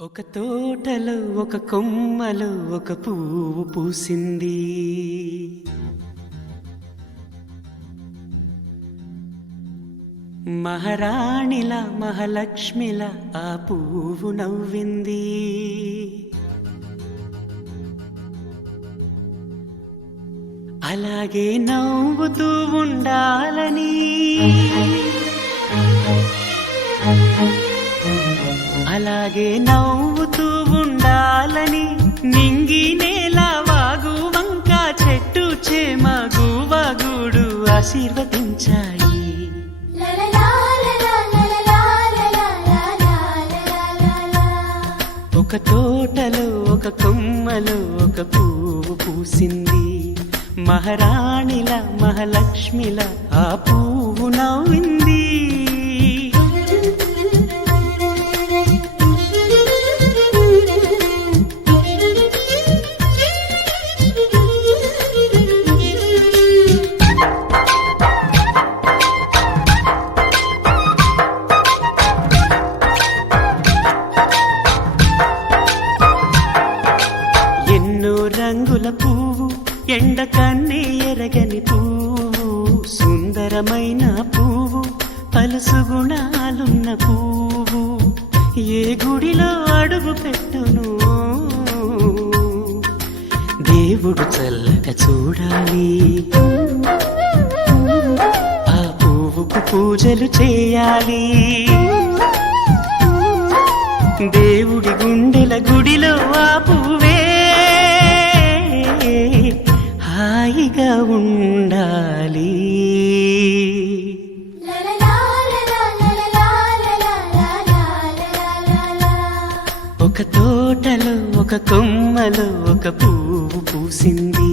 ఒక తోటలో ఒక కొమ్మలో ఒక పువ్వు పూసింది. మహారాణిలా మహాలక్ష్మిలా ఆ పువ్వు నవ్వింది. అలాగే నవ్వుతూ ఉండాలని, అలాగే నవ్వుతూ ఉండాలని నింగి నేల వాగు వంక చెట్టు చేమ గువగూడు ఆశీర్వదించాయి. ఒక తోటలో ఒక కొమ్మలో ఒక పువ్వు పూసింది. మహారాణిల మహాలక్ష్మిల ఆ పువ్వు నవ్వింది. రంగుల పువ్వు, ఎండ కన్నే ఎరగని పువ్వు, సుందరమైన పువ్వు, పలుసు గుణాలున్న పువ్వు, ఏ గుడిలో అడుగు పెట్టును దేవుడు చల్లగా చూడాలి. ఆ పువ్వుకు పూజలు చేయాలి. దేవుడి గుండెల గుడిలో ఆ పువ్వే హాయిగా ఉండాలి. ఒక తోటలో ఒక కొమ్మలో ఒక పువ్వు పూసింది.